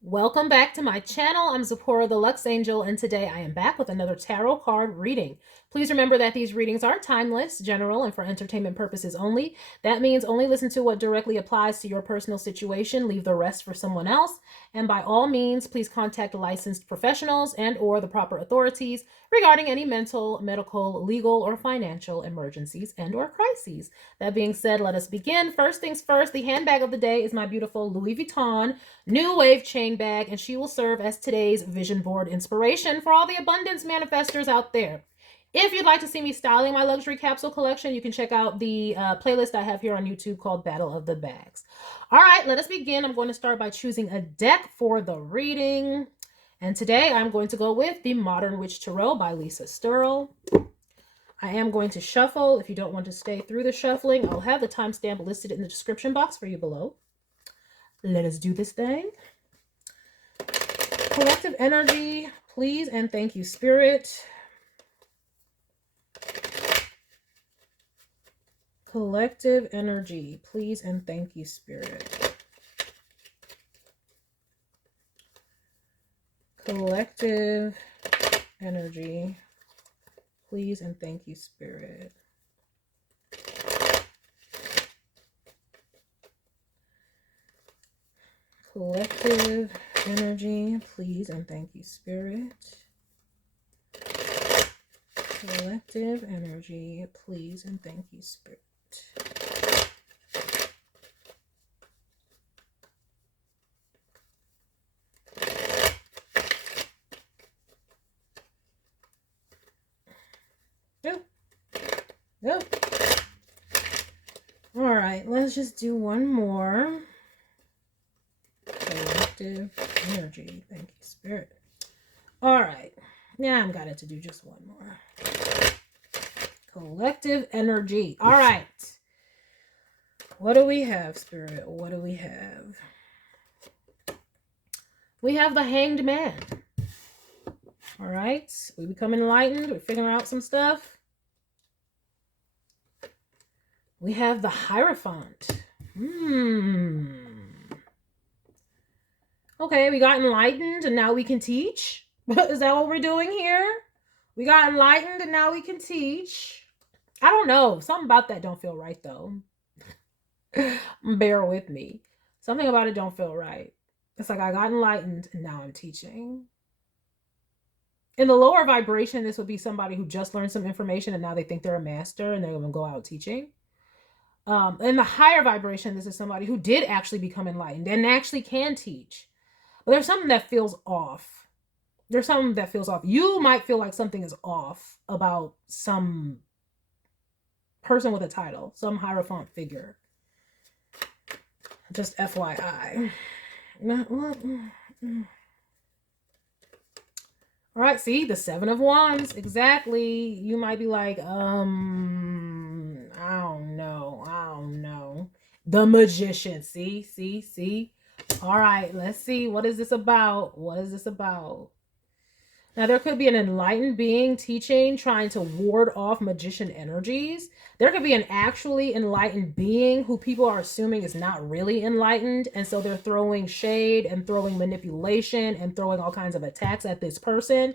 Welcome back to my channel. I'm Zipporah the Lux Angel, and today I am back with another tarot card reading. Please remember that these readings are timeless, general, and for entertainment purposes only. That means only listen to what directly applies to your personal situation, leave the rest for someone else, and by all means, please contact licensed professionals and or the proper authorities regarding any mental, medical, legal, or financial emergencies and or crises. That being said, let us begin. First things first, the handbag of the day is my beautiful Louis Vuitton New Wave chain bag, and she will serve as today's vision board inspiration for all the abundance manifestors out there. If you'd like to see me styling my luxury capsule collection, you can check out the playlist I have here on YouTube called Battle of the Bags. All right, let us begin. I'm going to start by choosing a deck for the reading. And today I'm going to go with the Modern Witch Tarot by Lisa Sturl. I am going to shuffle. If you don't want to stay through the shuffling, I'll have the timestamp listed in the description box for you below. Let us do this thing. Collective energy, please and thank you, Spirit. Collective energy, please and thank you, Spirit. Collective energy, please and thank you, Spirit. Collective energy, please and thank you, Spirit. Collective energy, please and thank you, Spirit. Go. Go. All right, let's just do one more. Collective energy. Thank you, Spirit. All right. Yeah, I've got it to do just one more. Collective energy. All right. What do we have, Spirit? What do we have? We have the Hanged Man. All right. We become enlightened. We're figuring out some stuff. We have the Hierophant. Okay, we got enlightened and now we can teach. Is that what we're doing here? We got enlightened and now we can teach. I don't know. Something about that don't feel right, though. Bear with me. Something about it don't feel right. It's like I got enlightened and now I'm teaching. In the lower vibration, this would be somebody who just learned some information and now they think they're a master and they're going to go out teaching. In the higher vibration, this is somebody who did actually become enlightened and actually can teach. But there's something that feels off. There's something that feels off. You might feel like something is off about some person with a title, some Hierophant figure. Just FYI. All right, see, the Seven of Wands. Exactly. You might be like, I don't know. The Magician. See. All right, let's see. What is this about? Now, there could be an enlightened being teaching, trying to ward off magician energies. There could be an actually enlightened being who people are assuming is not really enlightened. And so they're throwing shade and throwing manipulation and throwing all kinds of attacks at this person.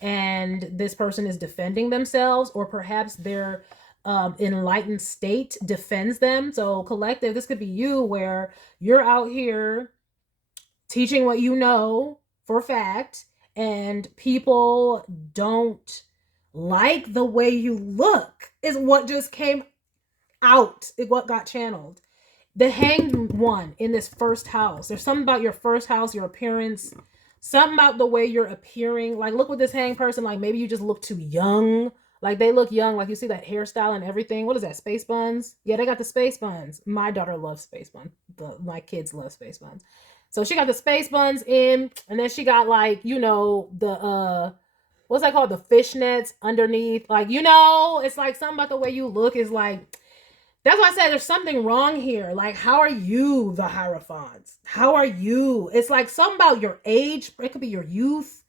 And this person is defending themselves, or perhaps their enlightened state defends them. So collective, this could be you where you're out here teaching what you know for a fact, and people don't like the way you look, is what just came out, what got channeled. The Hanged One in this first house. There's something about your first house, your appearance, something about the way you're appearing. Like, look with this hanged person, like maybe you just look too young. Like, they look young, like you see that hairstyle and everything. What is that, space buns? Yeah, they got the space buns. My daughter loves space buns. My kids love space buns. So she got the space buns in, and then she got, like, you know, the what's that called? The fishnets underneath. Like, you know, it's like something about the way you look is like, that's why I said there's something wrong here. Like, how are you, the Hierophants? How are you? It's like something about your age. It could be your youth.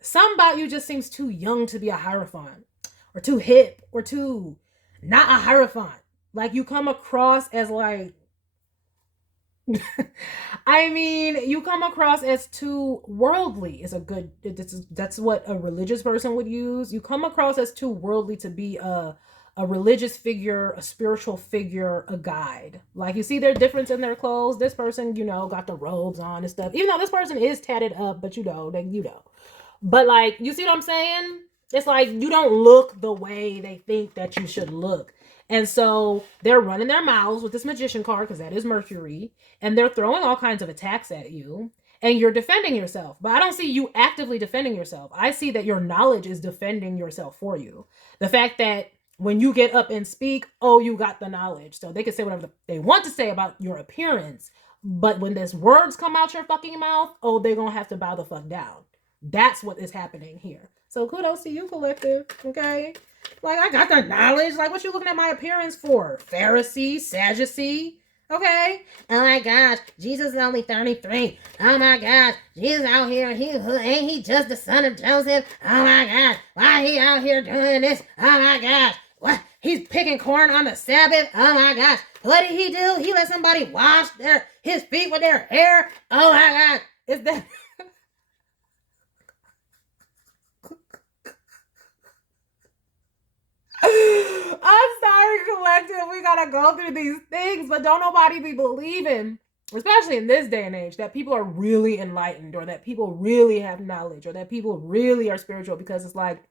Something about you just seems too young to be a Hierophant, or too hip, or too not a Hierophant. Like, you come across as like, I mean, you come across as too worldly is a good, that's what a religious person would use. You come across as too worldly to be a religious figure, a spiritual figure, a guide. Like, you see their difference in their clothes. This person, got the robes on and stuff. Even though this person is tatted up, but But like, you see what I'm saying? It's like you don't look the way they think that you should look. And so they're running their mouths with this magician card, because that is Mercury, and they're throwing all kinds of attacks at you, and you're defending yourself. But I don't see you actively defending yourself. I see that your knowledge is defending yourself for you. The fact that when you get up and speak, oh, you got the knowledge. So they can say whatever they want to say about your appearance. But when there's words come out your fucking mouth, oh, they're going to have to bow the fuck down. That's what is happening here. So kudos to you, collective. Okay. Like, I got the knowledge. Like, what you looking at my appearance for? Pharisee, Sadducee. Okay. Oh my gosh, Jesus is only 33. Oh my gosh, Jesus out here, ain't he just the son of Joseph? Oh my gosh, why he out here doing this? Oh my gosh, what? He's picking corn on the Sabbath? Oh my gosh, what did he do? He let somebody wash his feet with their hair? Oh my gosh, is that... I'm sorry, collective. We gotta go through these things, but don't nobody be believing, especially in this day and age, that people are really enlightened, or that people really have knowledge, or that people really are spiritual, because it's like,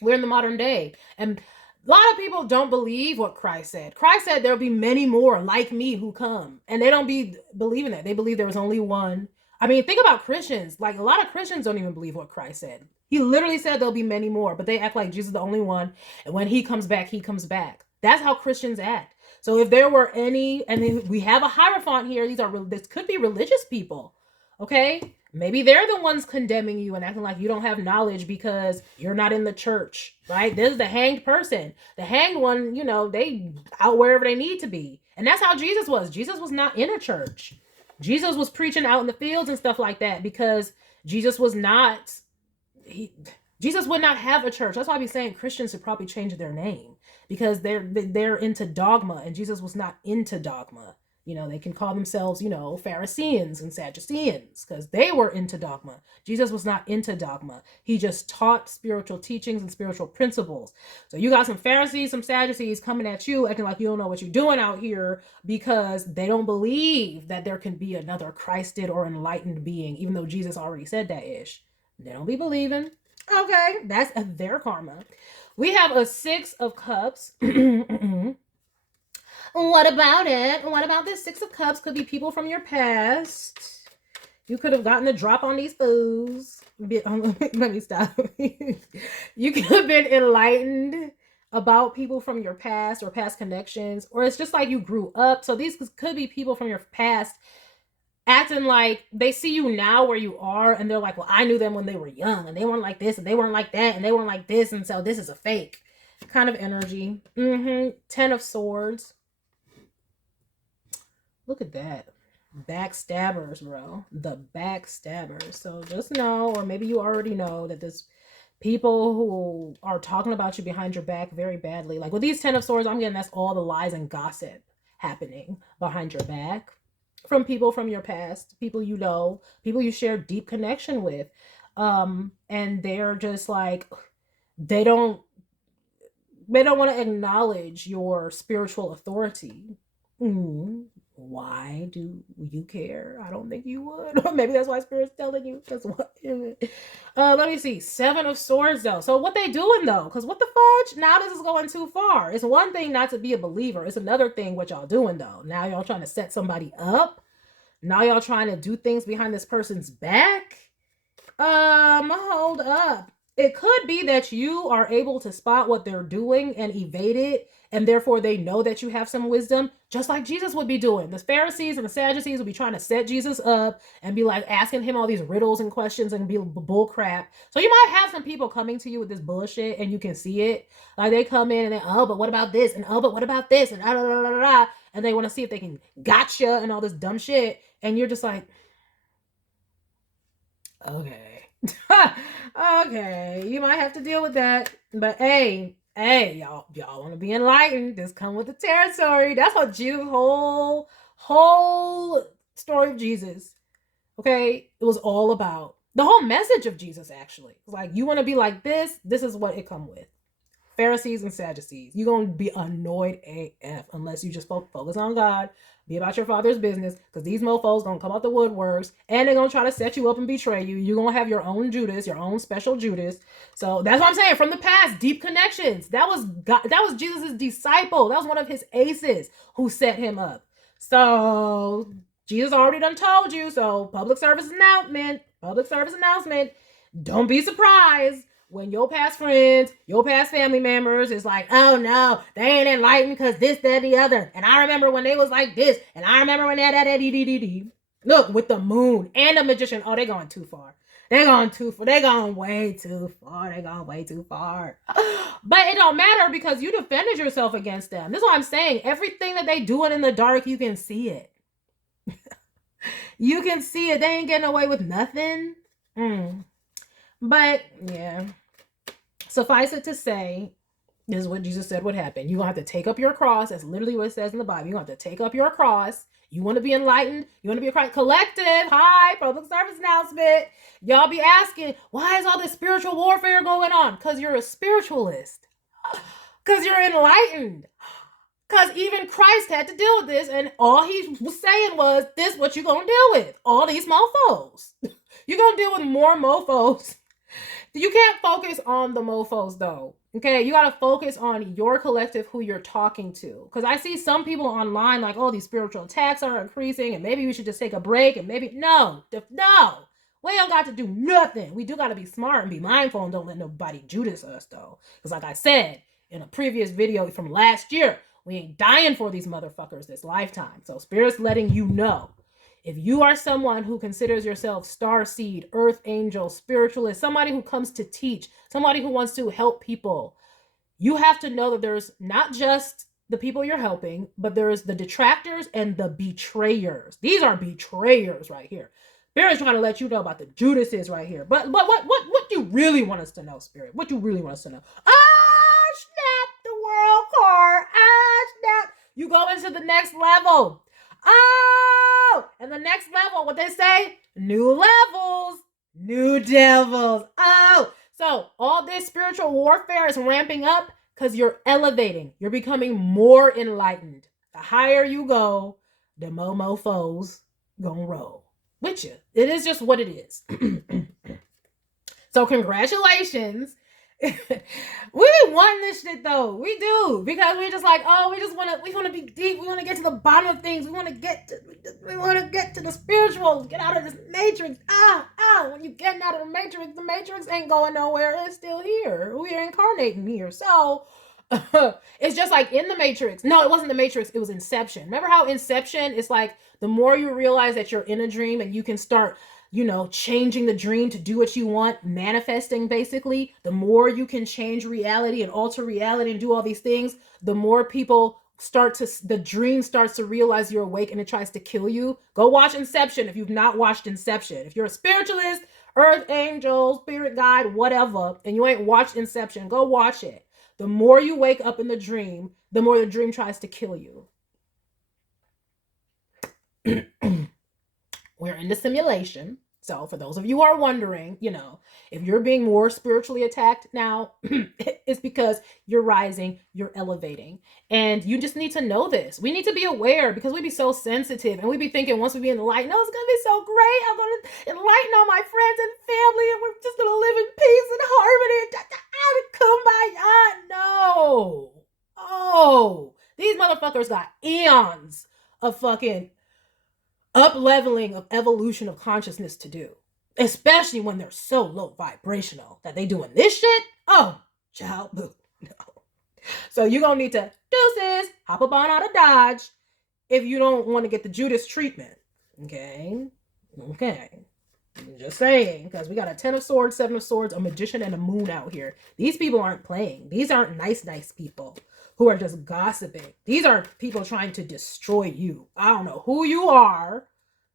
we're in the modern day, and a lot of people don't believe what Christ said. Christ said there'll be many more like me who come, and they don't be believing that. They believe there was only one. I mean, think about Christians. Like, a lot of Christians don't even believe what Christ said. He literally said there'll be many more, but they act like Jesus is the only one. And when he comes back, he comes back. That's how Christians act. So if there were any, and we have a hierophant here, this could be religious people. Okay? Maybe they're the ones condemning you and acting like you don't have knowledge because you're not in the church, right? This is the hanged person. The hanged one, they out wherever they need to be. And that's how Jesus was. Jesus was not in a church. Jesus was preaching out in the fields and stuff like that, because Jesus was not... Jesus would not have a church. That's why I be saying Christians should probably change their name, because they're into dogma, and Jesus was not into dogma. They can call themselves, Pharisees and Sadducees, because they were into dogma. Jesus was not into dogma. He just taught spiritual teachings and spiritual principles. So you got some Pharisees, some Sadducees coming at you, acting like you don't know what you're doing out here, because they don't believe that there can be another Christed or enlightened being, even though Jesus already said that ish. They don't be believing. Okay, that's their karma. We have a 6 of Cups. What about it? What about this 6 of Cups? Could be people from your past. You could have gotten a drop on these fools. Let me stop. You could have been enlightened about people from your past, or past connections, or it's just like you grew up. So these could be people from your past acting like they see you now where you are, and they're like, well, I knew them when they were young, and they weren't like this, and they weren't like that, and they weren't like this, and so this is a fake kind of energy. 10 of Swords. Look at that. Backstabbers, bro. The backstabbers. So just know, or maybe you already know, that there's people who are talking about you behind your back very badly. Like with these 10 of Swords, I'm getting that's all the lies and gossip happening behind your back from people from your past, people you know, people you share deep connection with. And they're just like, they don't want to acknowledge your spiritual authority. Why do you care? I don't think you would. Or maybe that's why Spirit's telling you. That's what. Let me see. 7 of Swords, though. So what they doing, though? Because what the fudge? Now this is going too far. It's one thing not to be a believer. It's another thing what y'all doing, though. Now y'all trying to set somebody up. Now y'all trying to do things behind this person's back. Hold up. It could be that you are able to spot what they're doing and evade it, and therefore they know that you have some wisdom, just like Jesus would be doing. The Pharisees and the Sadducees would be trying to set Jesus up and be like asking him all these riddles and questions and be bull crap. So you might have some people coming to you with this bullshit, and you can see it. Like they come in and they, oh, but what about this? And oh, but what about this? And and they want to see if they can gotcha and all this dumb shit. And you're just like, okay. Okay, you might have to deal with that. But hey, y'all want to be enlightened, just come with the territory. That's what Jesus' whole story of Jesus, okay, it was all about the whole message of Jesus, actually. It's like, you want to be like this is what it come with. Pharisees and Sadducees. You're going to be annoyed AF unless you just focus on God, be about your father's business, because these mofos going to come out the woodworks and they're going to try to set you up and betray you. You're going to have your own Judas, your own special Judas. So that's what I'm saying. From the past, deep connections. That was God, that was Jesus' disciple. That was one of his aces who set him up. So Jesus already done told you. So public service announcement. Don't be surprised when your past friends, your past family members is like, oh no, they ain't enlightened because this, that, the other. And I remember when they was like this. And I remember when that. Look, with the moon and the magician. Oh, they going too far. They're going way too far. But it don't matter because you defended yourself against them. This is what I'm saying. Everything that they doing in the dark, you can see it. You can see it. They ain't getting away with nothing. But yeah, suffice it to say, this is what Jesus said would happen. You're going to have to take up your cross. That's literally what it says in the Bible. You're going to have to take up your cross. You want to be enlightened? You want to be a Christ collective? Hi, public service announcement. Y'all be asking, why is all this spiritual warfare going on? Because you're a spiritualist. Because you're enlightened. Because even Christ had to deal with this. And all he was saying was, this is what you're going to deal with. All these mofos. You're going to deal with more mofos. You can't focus on the mofos though. Okay, you got to focus on your collective, who you're talking to. Because I see some people online like, oh, these spiritual attacks are increasing and maybe we should just take a break and maybe, no. We don't got to do nothing. We do got to be smart and be mindful and don't let nobody Judas us though. Because like I said in a previous video from last year, we ain't dying for these motherfuckers this lifetime. So Spirit's letting you know. If you are someone who considers yourself starseed, earth angel, spiritualist, somebody who comes to teach, somebody who wants to help people, you have to know that there's not just the people you're helping, but there's the detractors and the betrayers. These are betrayers right here. Spirit's trying to let you know about the Judases right here. But what do you really want us to know, Spirit? What do you really want us to know? Ah, snap, the world card. Ah, snap. You go into the next level. Oh, and the next level, what they say? New levels, new devils. Oh, so all this spiritual warfare is ramping up because you're elevating. You're becoming more enlightened. The higher you go, the more mofos gonna roll with you. It is just what it is. So congratulations. We be wanting this shit though. We do, because we just like, oh, we want to be deep. We want to get to the bottom of things. We want to get to the spiritual. Get out of this matrix. When you getting out of the matrix ain't going nowhere. It's still here. We are incarnating here. So it's just like in the Matrix. No, it wasn't the Matrix. It was Inception. Remember how Inception is like, the more you realize that you're in a dream and you can start, changing the dream to do what you want, manifesting basically, the more you can change reality and alter reality and do all these things, the more people the dream starts to realize you're awake and it tries to kill you. Go watch Inception if you've not watched Inception. If you're a spiritualist, earth angel, spirit guide, whatever, and you ain't watched Inception, go watch it. The more you wake up in the dream, the more the dream tries to kill you. We're in the simulation. So for those of you who are wondering, if you're being more spiritually attacked now, it's because you're rising, you're elevating. And you just need to know this. We need to be aware, because we be so sensitive and we be thinking once we be enlightened, it's going to be so great. I'm going to enlighten all my friends and family and we're just going to live in peace and harmony. No. Oh, these motherfuckers got eons of fucking up-leveling of evolution of consciousness to do, especially when they're so low vibrational that they doing this shit. Oh, child, boo, no. So you're gonna need to deuces, hop up on out of Dodge if you don't want to get the Judas treatment. Okay. I'm just saying, because we got a 10 of swords, 7 of swords, a magician, and a moon out here. These people aren't playing. These aren't nice people who are just gossiping. These are people trying to destroy you. I don't know who you are,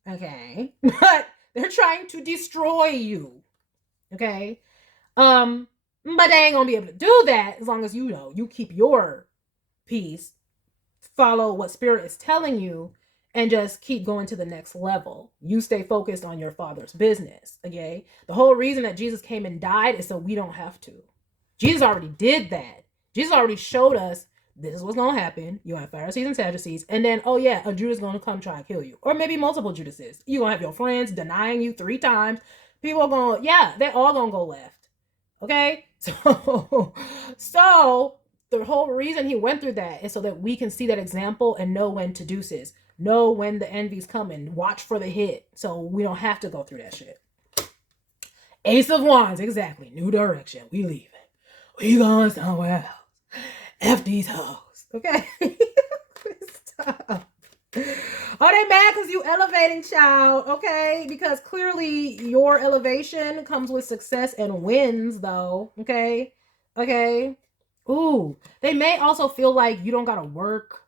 okay? But they're trying to destroy you, okay? But they ain't gonna be able to do that as long as you keep your peace, follow what Spirit is telling you, and just keep going to the next level. You stay focused on your Father's business, okay? The whole reason that Jesus came and died is so we don't have to. Jesus already did that. Jesus already showed us this is what's going to happen. You have Pharisees and Sadducees, and then, oh yeah, a Judas is going to come try and kill you. Or maybe multiple Judases. You're going to have your friends denying you 3 times. People are going, yeah, they're all going to go left. Okay? So the whole reason he went through that is so that we can see that example and know when to deuces. Know when the envy's coming. Watch for the hit. So we don't have to go through that shit. Ace of Wands, exactly. New direction. We leaving. We going somewhere else. F these hoes. Okay? Stop. Are they mad because you elevating, child? Okay? Because clearly your elevation comes with success and wins, though. Okay? Okay? Ooh. They may also feel like you don't gotta work.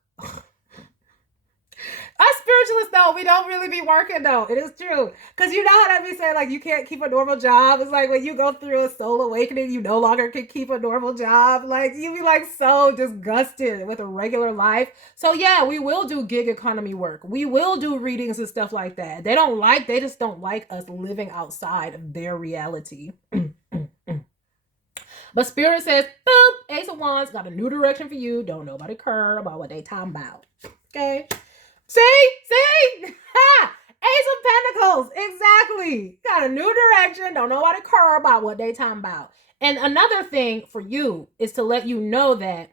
Us spiritualists, though, we don't really be working, though. It is true. Because you know how that be saying, like, you can't keep a normal job. It's like when you go through a soul awakening, you no longer can keep a normal job. Like, you be, like, so disgusted with a regular life. So, yeah, we will do gig economy work. We will do readings and stuff like that. They just don't like us living outside of their reality. But Spirit says, boop, Ace of Wands, got a new direction for you. Don't nobody care about what they talking about. Okay? See? Ha! Ace of Pentacles. Exactly. Got a new direction. Don't nobody care about what they talking about. And another thing for you is to let you know that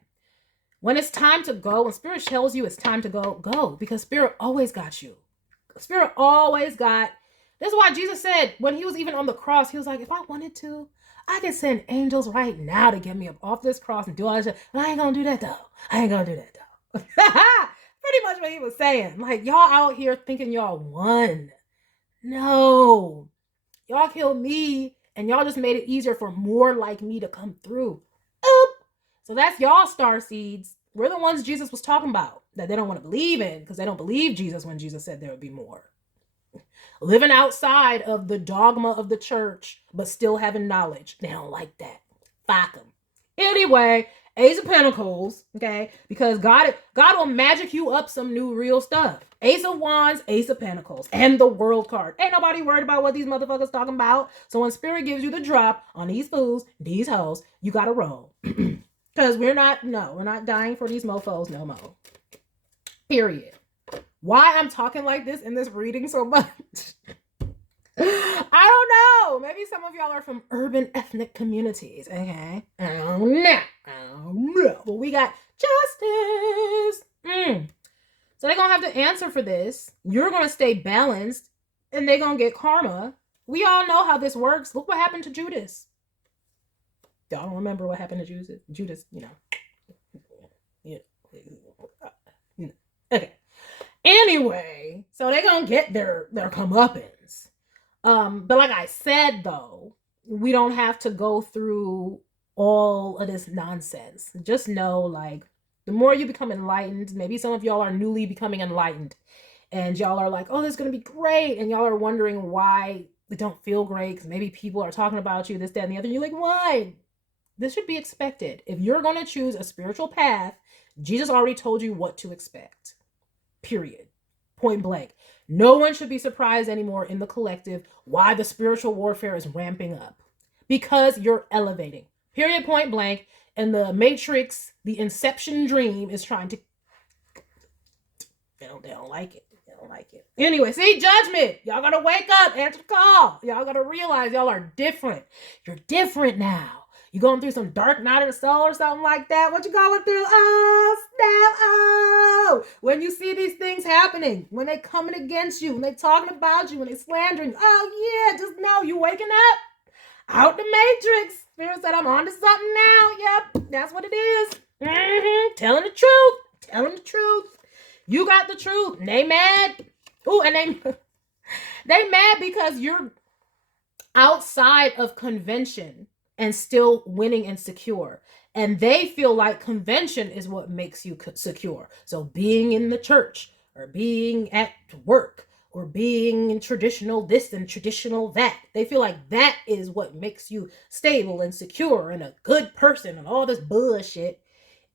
when it's time to go, when Spirit tells you it's time to go, go. Because Spirit always got you. Spirit always got. That's why Jesus said when he was even on the cross, he was like, if I wanted to, I could send angels right now to get me up off this cross and do all this shit. But I ain't gonna do that though. Pretty much what he was saying. Like, y'all out here thinking y'all won. No. Y'all killed me, and y'all just made it easier for more like me to come through. Oop. So that's y'all star seeds. We're the ones Jesus was talking about that they don't want to believe in because they don't believe Jesus when Jesus said there would be more. Living outside of the dogma of the church, but still having knowledge. They don't like that. Fuck them. Anyway, Ace of Pentacles, okay? Because God will magic you up some new real stuff. Ace of Wands, Ace of Pentacles, and the World card. Ain't nobody worried about what these motherfuckers talking about. So when Spirit gives you the drop on these fools, these hoes, you gotta roll. Because we're not dying for these mofos no more. Period. Why I'm talking like this in this reading so much? I don't know. Maybe some of y'all are from urban ethnic communities. Okay. I don't know. But we got justice. So they're going to have to answer for this. You're going to stay balanced and they're going to get karma. We all know how this works. Look what happened to Judas. Y'all don't remember what happened to Judas, you know. Okay. Anyway, so they're going to get their comeuppance. But like I said, though, we don't have to go through all of this nonsense. Just know, like, the more you become enlightened, maybe some of y'all are newly becoming enlightened, and y'all are like, oh, this is going to be great, and y'all are wondering why it don't feel great, because maybe people are talking about you, this, that, and the other, and you're like, why? This should be expected. If you're going to choose a spiritual path, Jesus already told you what to expect. Period. Point blank. No one should be surprised anymore in the collective why the spiritual warfare is ramping up. Because you're elevating. Period, point blank. And the Matrix, the Inception dream is trying to... They don't like it. They don't like it. Anyway, see, judgment. Y'all gotta wake up, answer the call. Y'all gotta realize y'all are different. You're different now. You going through some dark night of the soul or something like that? What you going through? Oh, snap. Oh, when you see these things happening, when they coming against you, when they talking about you, when they slandering, oh yeah, just know you waking up out the Matrix. Spirit said, I'm on to something now. Yep, that's what it is. Telling the truth. Telling the truth. You got the truth. And they mad. Ooh, and they mad because you're outside of convention and still winning and secure. And they feel like convention is what makes you secure. So being in the church or being at work or being in traditional this and traditional that, they feel like that is what makes you stable and secure and a good person and all this bullshit.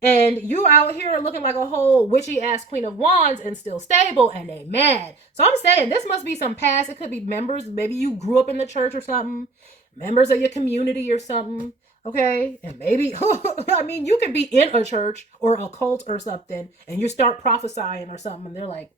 And you out here looking like a whole witchy ass Queen of Wands and still stable, and they mad. So I'm saying this must be some past. It could be members. Maybe you grew up in the church or something. Members of your community or something. Okay. And maybe, I mean, you could be in a church or a cult or something, and you start prophesying or something. And they're like,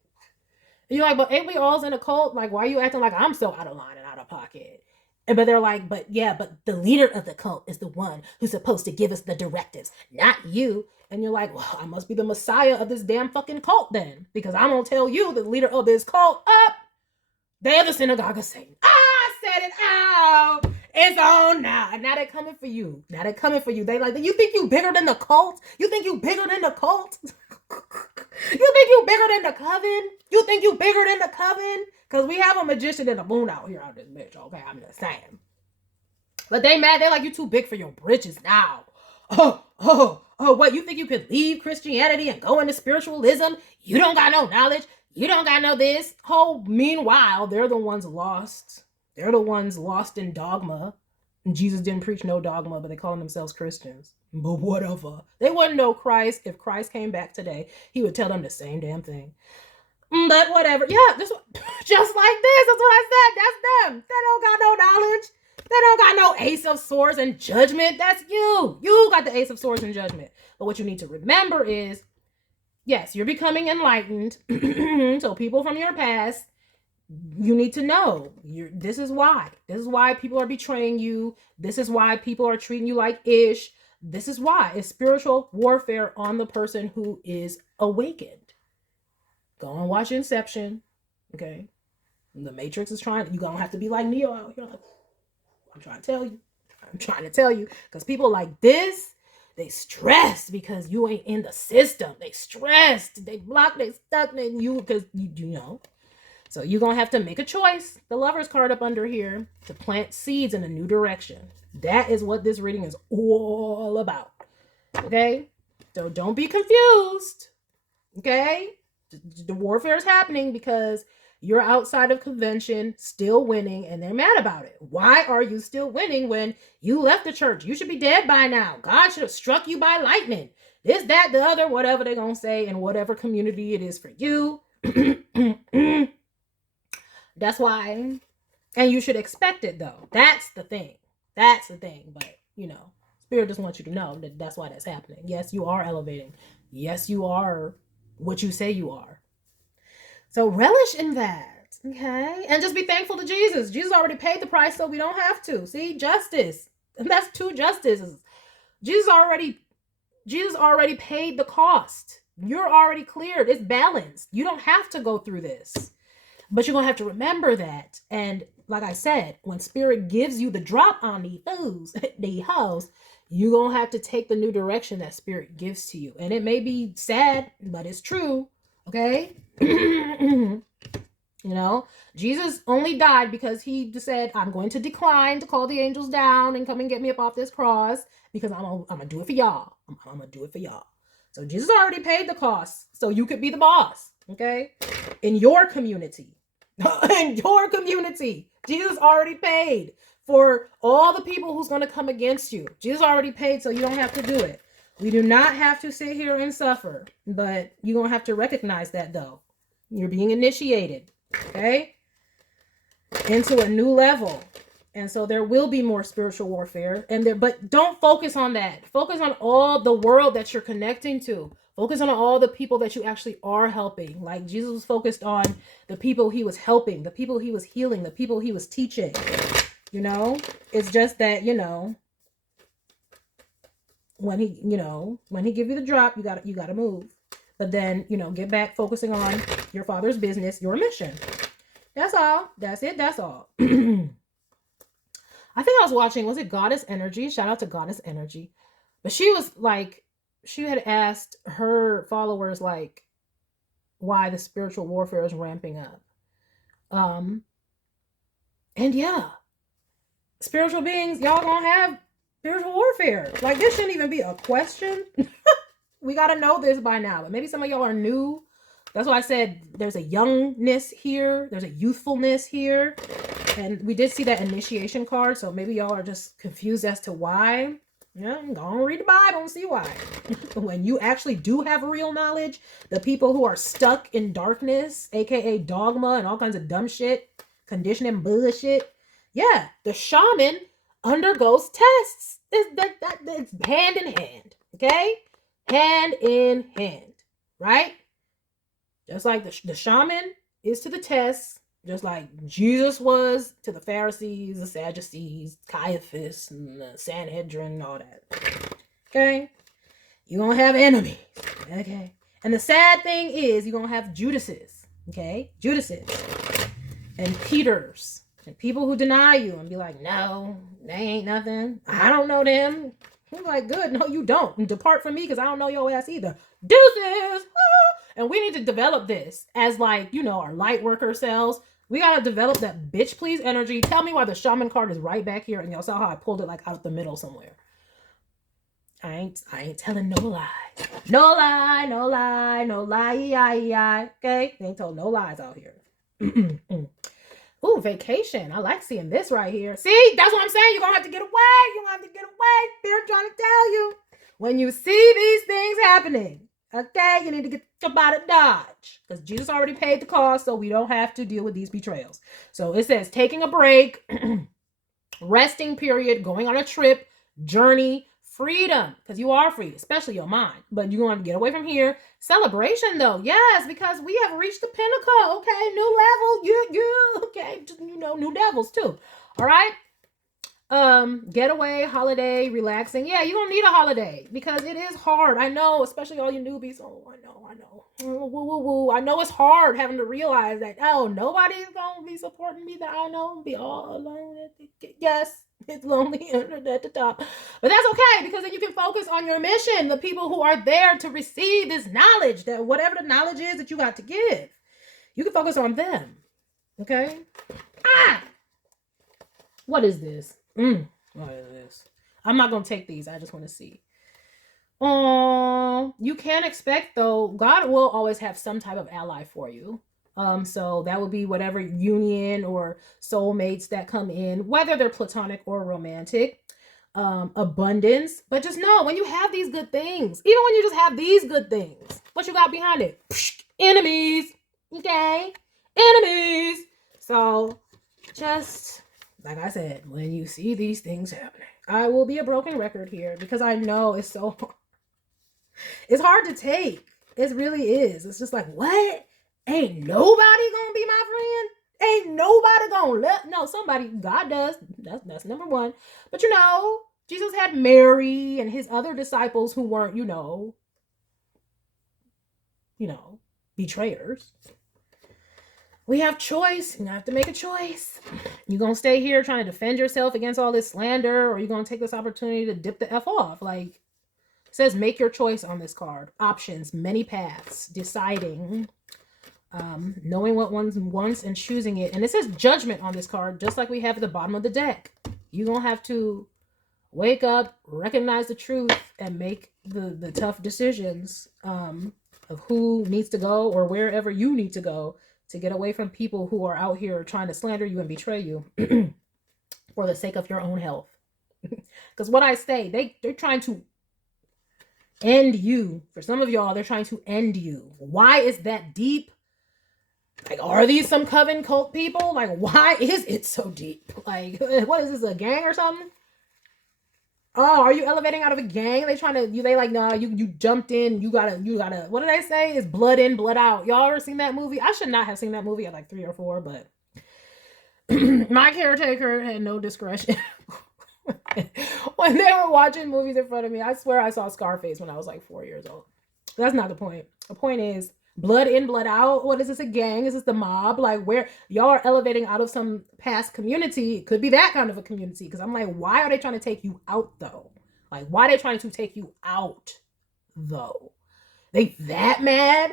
you're like, but ain't we all in a cult? Like, why are you acting like I'm so out of line and out of pocket? But they're like, but the leader of the cult is the one who's supposed to give us the directives, not you. And you're like, well, I must be the messiah of this damn fucking cult then, because I'm going to tell you, the leader of this cult, up, they're the synagogue of Satan. I said it out. It's on now. And now they're coming for you. Now they're coming for you. They like, you think you bigger than the cult? You think you bigger than the cult? You think you bigger than the coven? You think you bigger than the coven? Because we have a magician and a moon out here on this bitch, okay? I'm just saying. But they mad. They're like, you too big for your britches now. What, you think you could leave Christianity and go into spiritualism? You don't got no knowledge. You don't got no this. Meanwhile, they're the ones lost. They're the ones lost in dogma. And Jesus didn't preach no dogma, but they call themselves Christians. But whatever. They wouldn't know Christ. If Christ came back today, he would tell them the same damn thing. But whatever. Yeah, just like this. That's what I said. That's them. They don't got no knowledge. They don't got no Ace of Swords and Judgment. That's you. You got the Ace of Swords and Judgment. But what you need to remember is, yes, you're becoming enlightened. So people from your past, you need to know. This is why. This is why people are betraying you. This is why people are treating you like ish. This is why. It's spiritual warfare on the person who is awakened. Go and watch Inception. Okay? The Matrix is trying. You're going to have to be like Neo out here. Like, I'm trying to tell you. Because people like this, they stressed because you ain't in the system. They stressed. They blocked. They stuck in you because you know. So you're going to have to make a choice. The Lover's card up under here to plant seeds in a new direction. That is what this reading is all about. Okay? So don't be confused. Okay? The warfare is happening because you're outside of convention, still winning, and they're mad about it. Why are you still winning when you left the church? You should be dead by now. God should have struck you by lightning. This, that, the other, whatever they're going to say in whatever community it is for you. That's why. And you should expect it, though. That's the thing. That's the thing. But, Spirit just wants you to know that that's why that's happening. Yes, you are elevating. Yes, you are what you say you are. So relish in that, okay? And just be thankful to Jesus. Jesus already paid the price, so we don't have to. See, justice. And that's two justices. Jesus already paid the cost. You're already cleared. It's balanced. You don't have to go through this. But you're going to have to remember that. And like I said, when Spirit gives you the drop on these fools, these hoes, you're going to have to take the new direction that Spirit gives to you. And it may be sad, but it's true. Okay? Jesus only died because he said, I'm going to decline to call the angels down and come and get me up off this cross because I'm going to do it for y'all. I'm going to do it for y'all. So Jesus already paid the cost so you could be the boss. Okay? In your community. In your community. Jesus already paid for all the people who's going to come against you. Jesus already paid, so you don't have to do it. We do not have to sit here and suffer, but you're going to have to recognize that, though. You're being initiated, okay, into a new level. And so there will be more spiritual warfare. But don't focus on that. Focus on all the world that you're connecting to. Focus on all the people that you actually are helping. Like Jesus was focused on the people he was helping, the people he was healing, the people he was teaching. It's just that, when he give you the drop, you got to move. But then, get back focusing on your Father's business, your mission. That's all. That's it. That's all. I think I was watching, was it Goddess Energy? Shout out to Goddess Energy. But she was like, she had asked her followers, like, why the spiritual warfare is ramping up. And yeah, spiritual beings, y'all gonna have spiritual warfare. Like, this shouldn't even be a question. We got to know this by now. But maybe some of y'all are new. That's why I said there's a youngness here. There's a youthfulness here. And we did see that initiation card. So maybe y'all are just confused as to why. Yeah, go and read the Bible and see why. When you actually do have real knowledge, the people who are stuck in darkness, aka dogma and all kinds of dumb shit, conditioning bullshit, yeah, the shaman undergoes tests. It's hand in hand, okay? Hand in hand, right? Just like the shaman is to the tests, just like Jesus was to the Pharisees, the Sadducees, Caiaphas, and the Sanhedrin, all that. Okay? You're going to have enemies. Okay? And the sad thing is, you're going to have Judases. Okay? Judases. And Peters. And people who deny you and be like, no, they ain't nothing. I don't know them. I'm like, good. No, you don't. And depart from me because I don't know your ass either. Deuces. And we need to develop this as like, you know, our light worker selves. We got to develop that bitch please energy. Tell me why the shaman card is right back here. And y'all saw how I pulled it like out the middle somewhere. I ain't telling no lie. No lie, no lie, no lie. Okay? They ain't told no lies out here. Ooh, vacation. I like seeing this right here. See, that's what I'm saying. You're going to have to get away. You're going to have to get away. They're trying to tell you. When you see these things happening, okay, you need to get about it dodge. Because Jesus already paid the cost, so we don't have to deal with these betrayals. So it says taking a break, resting period, going on a trip, journey, freedom, because you are free, especially your mind. But you're going to get away from here. Celebration, though, yes, because we have reached the pinnacle. Okay, new level, you okay, just, you know, new devils too. All right. Getaway, holiday, relaxing. Yeah, you don't need a holiday because it is hard. I know, especially all you newbies. Oh, I know. I know it's hard having to realize that, oh, nobody's gonna be supporting me that I know. Be all alone. Yes, it's lonely at the top. But that's okay because then you can focus on your mission, the people who are there to receive this knowledge, that whatever the knowledge is that you got to give, you can focus on them. Okay? What is this? What is this? I'm not going to take these. I just want to see. You can expect, though, God will always have some type of ally for you. So that would be whatever union or soulmates that come in, whether they're platonic or romantic. Abundance. But just know, when you have these good things, even when you just have these good things, what you got behind it? Enemies. Okay? Enemies. So just... like I said, when you see these things happening, I will be a broken record here because I know it's so it's hard to take. It really is. It's just like, what? Ain't nobody gonna be my friend? Ain't nobody gonna let no somebody. God does. That's number one. But you know, Jesus had Mary and his other disciples who weren't, you know, betrayers. We have choice. You have to make a choice. You're going to stay here trying to defend yourself against all this slander, or you're going to take this opportunity to dip the F off. Like, it says make your choice on this card. Options, many paths, deciding, knowing what one wants and choosing it. And it says judgment on this card, just like we have at the bottom of the deck. You're going to have to wake up, recognize the truth, and make the tough decisions of who needs to go or wherever you need to go to get away from people who are out here trying to slander you and betray you for the sake of your own health. Because what I say, they're trying to end you. For some of y'all, they're trying to end you. Why is that deep? Like, are these some coven cult people? Like, why is it so deep? Like, what is this, a gang or something? Oh, are you elevating out of a gang? They like, nah, you jumped in, you gotta, what did I say? It's blood in, blood out. Y'all ever seen that movie? I should not have seen that movie at like 3 or 4, but my caretaker had no discretion. When they were watching movies in front of me, I swear I saw Scarface when I was like 4 years old. That's not the point. The point is, blood in, blood out. What is this, a gang? Is this the mob? Like, where y'all are elevating out of some past community? It could be that kind of a community. Because I'm like, why are they trying to take you out, though? Like, why are they trying to take you out, though? They that mad?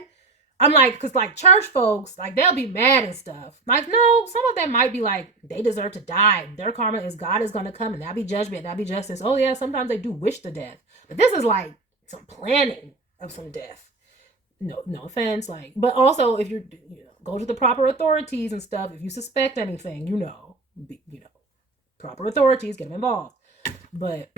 I'm like, because like church folks, like they'll be mad and stuff. Like, no, some of them might be like, they deserve to die. Their karma is God is going to come and that'll be judgment, that'll be justice. Oh yeah, sometimes they do wish to death. But this is like some planning of some death. No offense, like, but also if you go to the proper authorities and stuff, if you suspect anything, proper authorities get them involved. But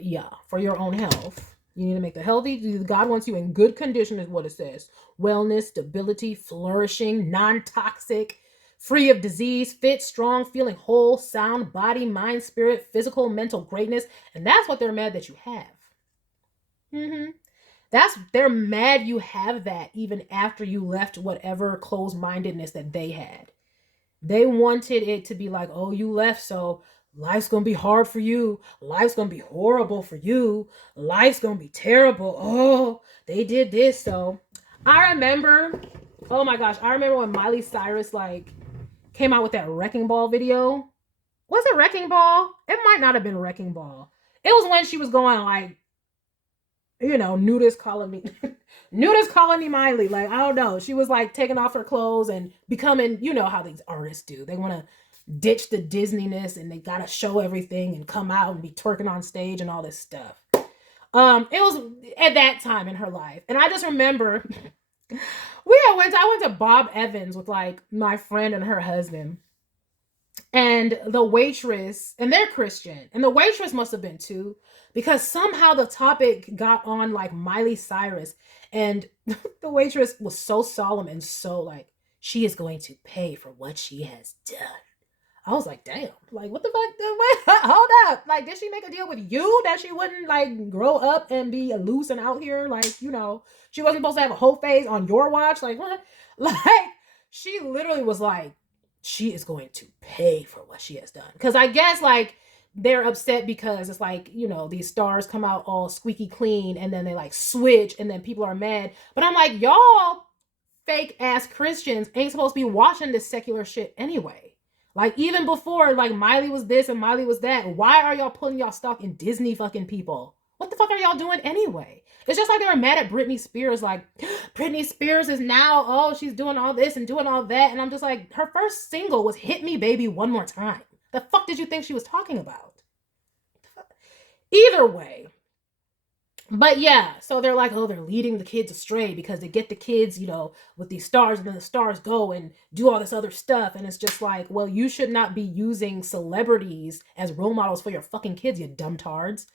Yeah, for your own health. You need to make the healthy. God wants you in good condition, is what it says. Wellness, stability, flourishing, non-toxic, free of disease, fit, strong, feeling whole, sound, body, mind, spirit, physical, mental greatness. And that's what they're mad that you have. They're mad you have that even after you left whatever closed-mindedness that they had. They wanted it to be like, oh, you left, so life's gonna be hard for you. Life's gonna be horrible for you. Life's gonna be terrible. Oh, they did this. So I remember, oh my gosh, I remember when Miley Cyrus like came out with that Wrecking Ball video. Was it Wrecking Ball? It might not have been Wrecking Ball. It was when she was going like, nudist calling me nudist calling me Miley. Like, I don't know. She was like taking off her clothes and becoming, how these artists do. They want to ditch the Disneyness and they gotta show everything and come out and be twerking on stage and all this stuff. It was at that time in her life. And I just remember I went to Bob Evans with like my friend and her husband. And the waitress, and they're Christian, and the waitress must have been too, because somehow the topic got on like Miley Cyrus, and the waitress was so solemn and so like, she is going to pay for what she has done. I was like, damn, like, what the fuck? Hold up. Like, did she make a deal with you that she wouldn't like grow up and be loose and out here? Like, she wasn't supposed to have a whole phase on your watch. Like, what? Like, she literally was like, she is going to pay for what she has done. Because I guess like they're upset because it's like, these stars come out all squeaky clean and then they like switch and then people are mad. But I'm like, y'all fake ass Christians ain't supposed to be watching this secular shit anyway. Like, even before, like, Miley was this and Miley was that. Why are y'all putting y'all stock in Disney fucking people? What the fuck are y'all doing anyway? It's just like they were mad at Britney Spears. Like, Britney Spears is now, oh, she's doing all this and doing all that. And I'm just like, her first single was Hit Me Baby One More Time. The fuck did you think she was talking about? Either way. But yeah, so they're like, oh, they're leading the kids astray because they get the kids, with these stars, and then the stars go and do all this other stuff. And it's just like, well, you should not be using celebrities as role models for your fucking kids, you dumb tards.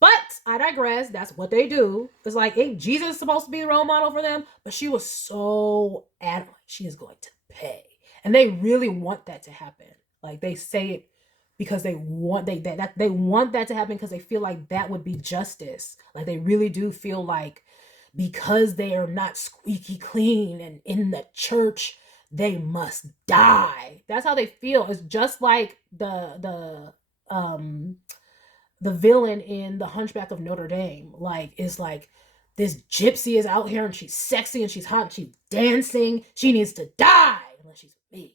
But I digress. That's what they do. It's like, ain't Jesus supposed to be the role model for them? But she was so adamant. She is going to pay. And they really want that to happen. Like, they say it because they want they want that to happen because they feel like that would be justice. Like, they really do feel like because they are not squeaky clean and in the church, they must die. That's how they feel. It's just like the villain in The Hunchback of Notre Dame. Like, it's like, this gypsy is out here and she's sexy and she's hot and she's dancing. She needs to die unless she's with me.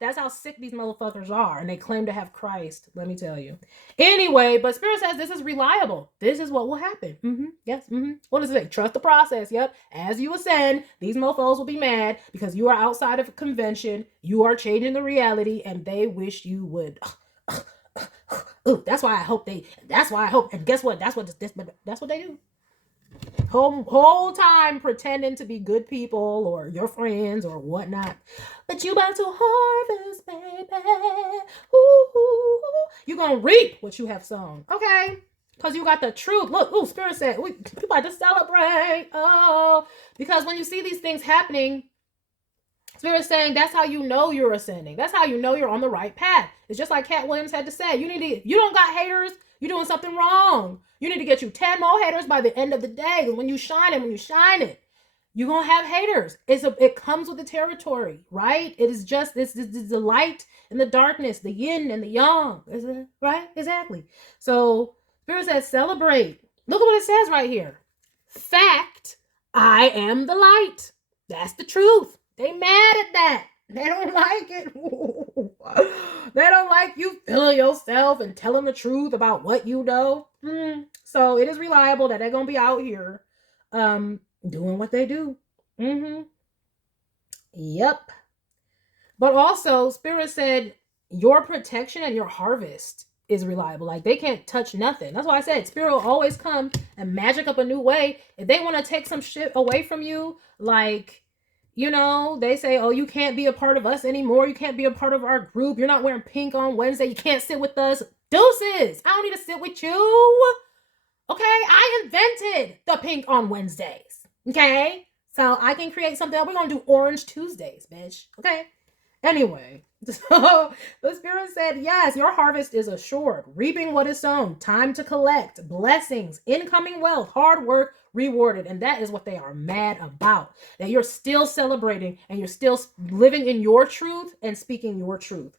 That's how sick these motherfuckers are. And they claim to have Christ, let me tell you. Anyway, but Spirit says this is reliable. This is what will happen. Yes. What does it say? Trust the process. Yep. As you ascend, these mofos will be mad because you are outside of a convention. You are changing the reality and they wish you would. Ooh, that's why I hope. And guess what? That's what they do. Whole time pretending to be good people or your friends or whatnot. But you about to harvest, baby. Ooh. You're going to reap what you have sown. Okay? Because you got the truth. Look, Spirit said, we about to celebrate. Oh. Because when you see these things happening, Spirit's saying that's how you know you're ascending. That's how you know you're on the right path. It's just like Cat Williams had to say. You don't got haters. You're doing something wrong. You need to get you 10 more haters by the end of the day. And when you shine it, you're going to have haters. It comes with the territory, right? It is just this the light and the darkness, the yin and the yang. Is it right? Exactly. So Spirit says, celebrate. Look at what it says right here. Fact, I am the light. That's the truth. They mad at that. They don't like it. They don't like you feeling yourself and telling the truth about what you know. So it is reliable that they're going to be out here doing what they do. Yep. But also, Spirit said your protection and your harvest is reliable. Like, they can't touch nothing. That's why I said Spirit will always come and magic up a new way. If they want to take some shit away from you, like, they say, oh, you can't be a part of us anymore. You can't be a part of our group. You're not wearing pink on Wednesday. You can't sit with us. Deuces. I don't need to sit with you. Okay, I invented the pink on Wednesdays. Okay, so I can create something. We're gonna do Orange Tuesdays, bitch. Okay. Anyway, so the spirit said, yes, your harvest is assured. Reaping what is sown. Time to collect. Blessings. Incoming wealth. Hard work rewarded. And that is what they are mad about. That you're still celebrating and you're still living in your truth and speaking your truth.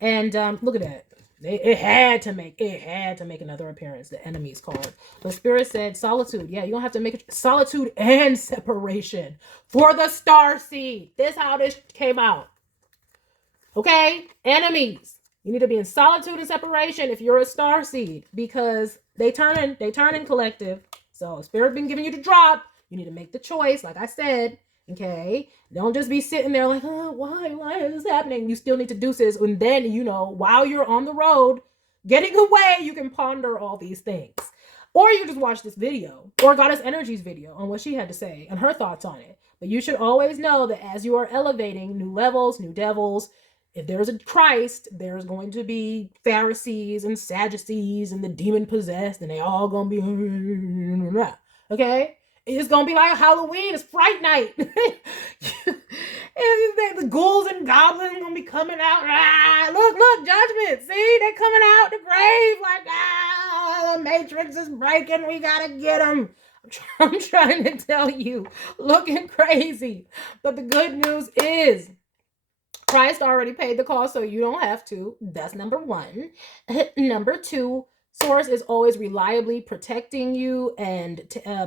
And look at that. It had to make another appearance. The enemy's called. The spirit said solitude. Yeah, you're gonna have to make it solitude and separation for the star seed. This how this came out. Okay, enemies. You need to be in solitude and separation if you're a star seed, because they turn in collective. So spirit been giving you the drop. You need to make the choice, like I said. Okay, don't just be sitting there like, oh, why is this happening? You still need to do this, and then while you're on the road getting away, you can ponder all these things. Or you just watch this video or Goddess Energy's video on what she had to say and her thoughts on it. But you should always know that as you are elevating, new levels, new devils, if there's a Christ, there's going to be Pharisees and Sadducees and the demon possessed, and they all gonna be okay. It's gonna be like Halloween. It's Fright Night. And the ghouls and goblins gonna be coming out. Look, judgment. See, they're coming out the grave like the Matrix is breaking. We gotta get them. I'm trying to tell you, looking crazy. But the good news is, Christ already paid the cost, so you don't have to. That's number one. Number two, Source is always reliably protecting you and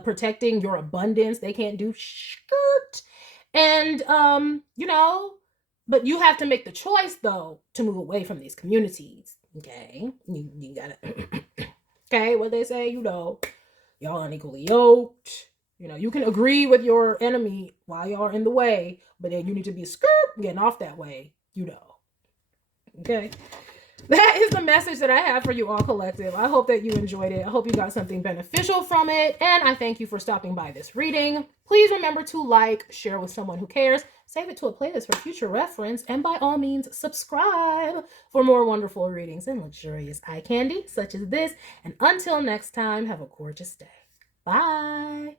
protecting your abundance. They can't do shit. And, but you have to make the choice, though, to move away from these communities. Okay? You gotta, okay, what they say, y'all unequally yoked. You can agree with your enemy while y'all are in the way, but then you need to be getting off that way, Okay? That is the message that I have for you all collective. I hope that you enjoyed it. I hope you got something beneficial from it. And I thank you for stopping by this reading. Please remember to like, share with someone who cares, save it to a playlist for future reference, and by all means, subscribe for more wonderful readings and luxurious eye candy such as this. And until next time, have a gorgeous day. Bye.